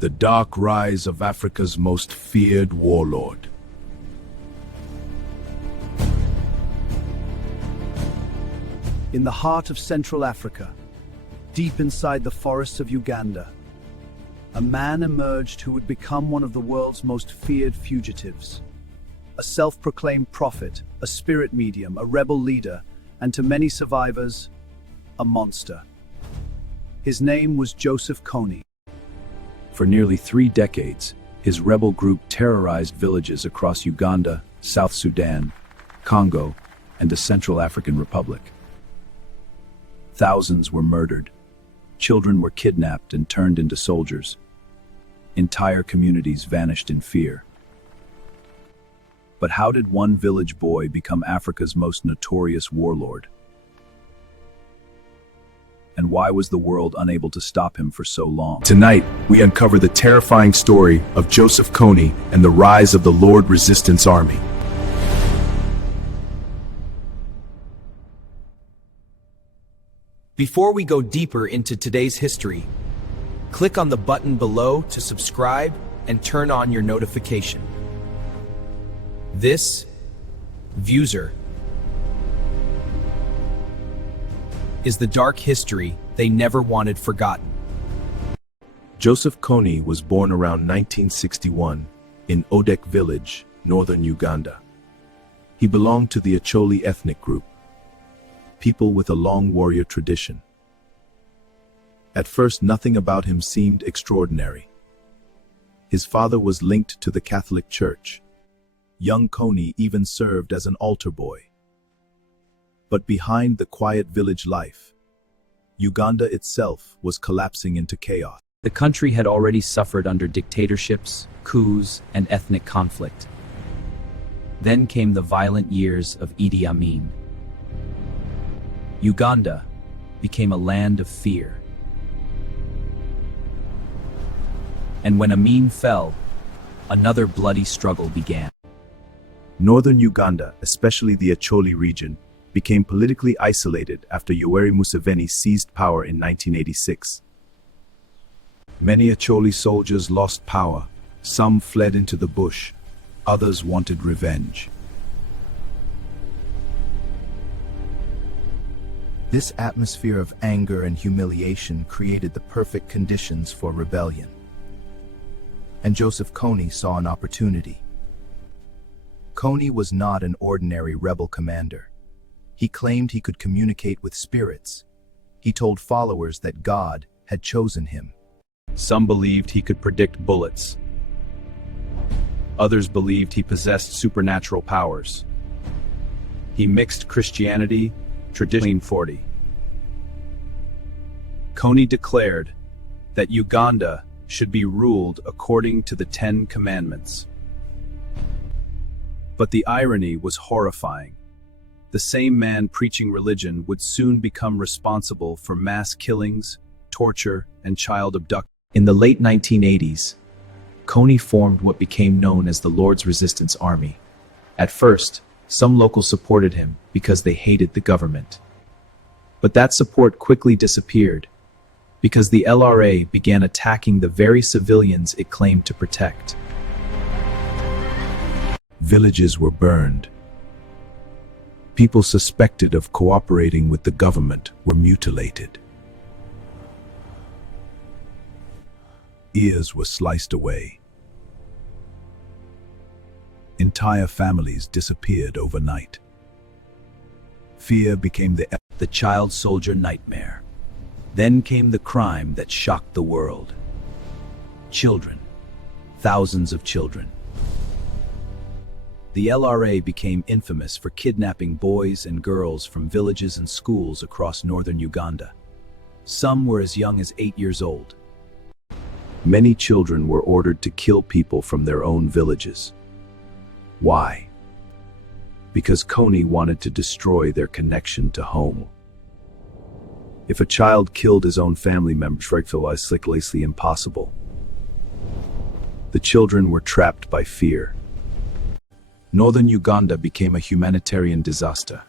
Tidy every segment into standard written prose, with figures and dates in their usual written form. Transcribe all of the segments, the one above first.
The dark rise of Africa's most feared warlord. In the heart of Central Africa, deep inside the forests of Uganda, a man emerged who would become one of the world's most feared fugitives. A self-proclaimed prophet, a spirit medium, a rebel leader, and to many survivors, a monster. His name was Joseph Kony. For nearly 3 decades, his rebel group terrorized villages across Uganda, South Sudan, Congo, and the Central African Republic. Thousands were murdered. Children were kidnapped and turned into soldiers. Entire communities vanished in fear. But how did one village boy become Africa's most notorious warlord? And why was the world unable to stop him for so long? Tonight, we uncover the terrifying story of Joseph Kony and the rise of the Lord Resistance Army. Before we go deeper into today's history, click on the button below to subscribe and turn on your notification. This, Viewser, is the dark history they never wanted forgotten. Joseph Kony was born around 1961 in Odek village, northern Uganda. He belonged to the Acholi ethnic group, people with a long warrior tradition. At first, nothing about him seemed extraordinary. His father was linked to the Catholic Church. Young Kony even served as an altar boy. But behind the quiet village life, Uganda itself was collapsing into chaos. The country had already suffered under dictatorships, coups, and ethnic conflict. Then came the violent years of Idi Amin. Uganda became a land of fear. And when Amin fell, another bloody struggle began. Northern Uganda, especially the Acholi region, became politically isolated after Yoweri Museveni seized power in 1986. Many Acholi soldiers lost power. Some fled into the bush. Others wanted revenge. This atmosphere of anger and humiliation created the perfect conditions for rebellion. And Joseph Kony saw an opportunity. Kony was not an ordinary rebel commander. He claimed he could communicate with spirits. He told followers that God had chosen him. Some believed he could predict bullets. Others believed he possessed supernatural powers. He mixed Christianity, tradition 40. Kony declared that Uganda should be ruled according to the 10 Commandments. But the irony was horrifying. The same man preaching religion would soon become responsible for mass killings, torture, and child abduction. In the late 1980s, Kony formed what became known as the Lord's Resistance Army. At first, some locals supported him because they hated the government. But that support quickly disappeared because the LRA began attacking the very civilians it claimed to protect. Villages were burned. People suspected of cooperating with the government were mutilated. Ears were sliced away. Entire families disappeared overnight. Fear became the child soldier nightmare. Then came the crime that shocked the world. Children. Thousands of children. The LRA became infamous for kidnapping boys and girls from villages and schools across northern Uganda. Some were as young as 8 years old. Many children were ordered to kill people from their own villages. Why? Because Kony wanted to destroy their connection to home. If a child killed his own family members, it was likely impossible. The children were trapped by fear. Northern Uganda became a humanitarian disaster.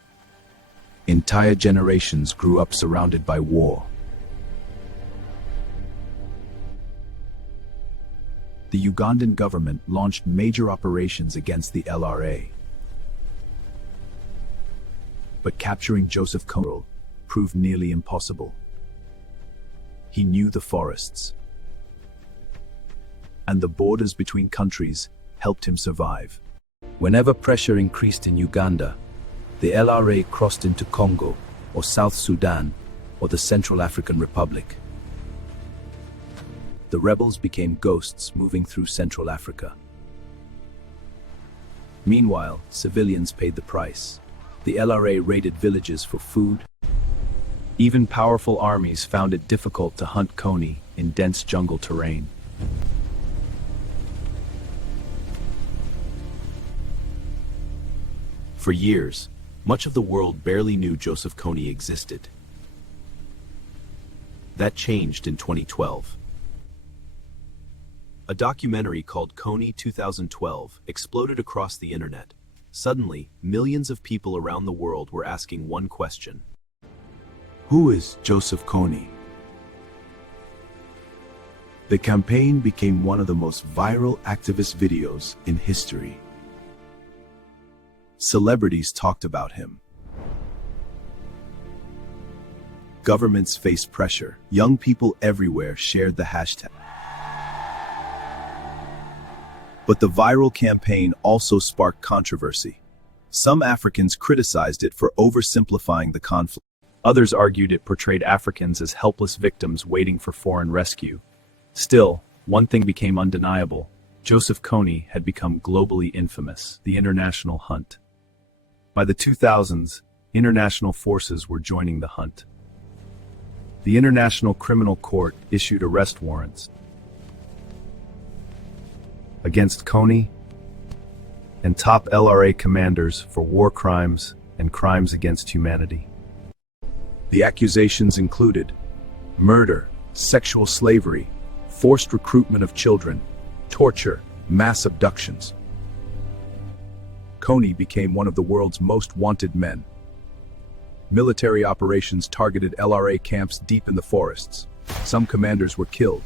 Entire generations grew up surrounded by war. the Ugandan government launched major operations against the LRA. But capturing Joseph Kony proved nearly impossible. He knew the forests, and the borders between countries helped him survive. Whenever pressure increased in Uganda, the LRA crossed into Congo, or South Sudan, or the Central African Republic. The rebels became ghosts moving through Central Africa. Meanwhile, civilians paid the price. The LRA raided villages for food. Even powerful armies found it difficult to hunt Kony in dense jungle terrain. For years, much of the world barely knew Joseph Kony existed. That changed in 2012. A documentary called Kony 2012 exploded across the internet. Suddenly, millions of people around the world were asking one question. Who is Joseph Kony? The campaign became one of the most viral activist videos in history. Celebrities talked about him. Governments faced pressure. Young people everywhere shared the hashtag. But the viral campaign also sparked controversy. Some Africans criticized it for oversimplifying the conflict. Others argued it portrayed Africans as helpless victims waiting for foreign rescue. Still, one thing became undeniable. Joseph Kony had become globally infamous: the international hunt. By the 2000s, international forces were joining the hunt. The International Criminal Court issued arrest warrants against Kony and top LRA commanders for war crimes and crimes against humanity. The accusations included murder, sexual slavery, forced recruitment of children, torture, mass abductions. Kony became one of the world's most wanted men. Military operations targeted LRA camps deep in the forests. Some commanders were killed.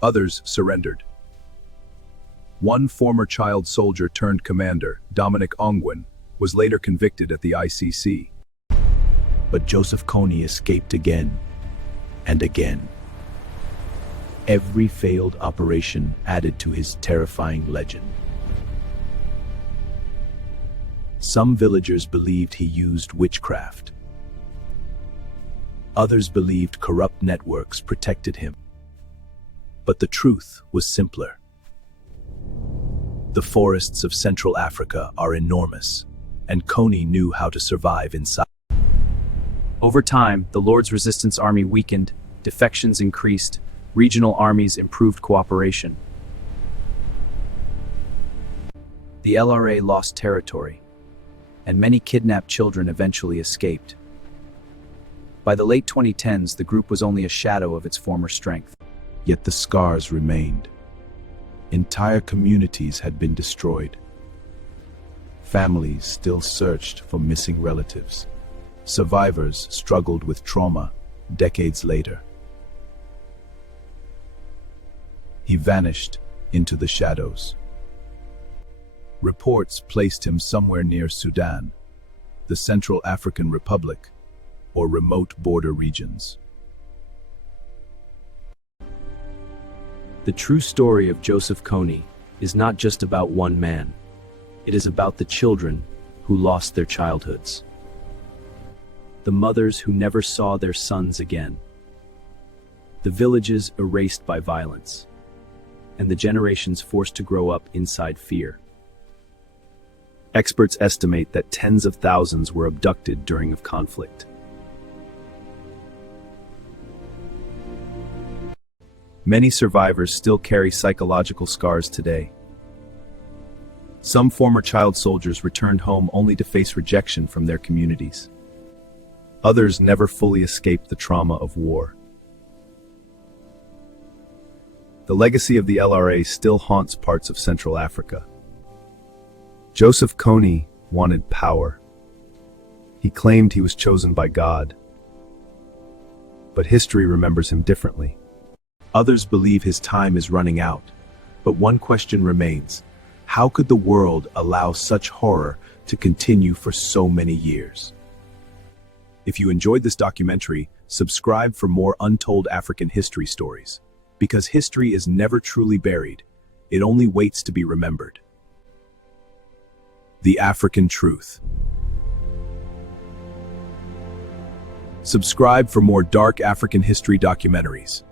Others surrendered. One former child soldier turned commander, Dominic Ongwen, was later convicted at the ICC. But Joseph Kony escaped again and again. Every failed operation added to his terrifying legend. Some villagers believed he used witchcraft. Others believed corrupt networks protected him. But the truth was simpler. The forests of Central Africa are enormous, and Kony knew how to survive inside. Over time, the Lord's resistance army weakened, defections increased, regional armies improved cooperation. The LRA lost territory, and many kidnapped children eventually escaped. By the late 2010s, the group was only a shadow of its former strength. Yet the scars remained. Entire communities had been destroyed. Families still searched for missing relatives. Survivors struggled with trauma decades later. He vanished into the shadows. Reports placed him somewhere near Sudan, the Central African Republic, or remote border regions. The true story of Joseph Kony is not just about one man. It is about the children who lost their childhoods, the mothers who never saw their sons again, the villages erased by violence, and the generations forced to grow up inside fear. Experts estimate that tens of thousands were abducted during a conflict. Many survivors still carry psychological scars today. Some former child soldiers returned home only to face rejection from their communities. Others never fully escaped the trauma of war. The legacy of the LRA still haunts parts of Central Africa. Joseph Kony wanted power. He claimed he was chosen by God. But history remembers him differently. Others believe his time is running out. But one question remains: how could the world allow such horror to continue for so many years? If you enjoyed this documentary, subscribe for more untold African history stories. Because history is never truly buried, it only waits to be remembered. The African Truth. Subscribe for more dark African history documentaries.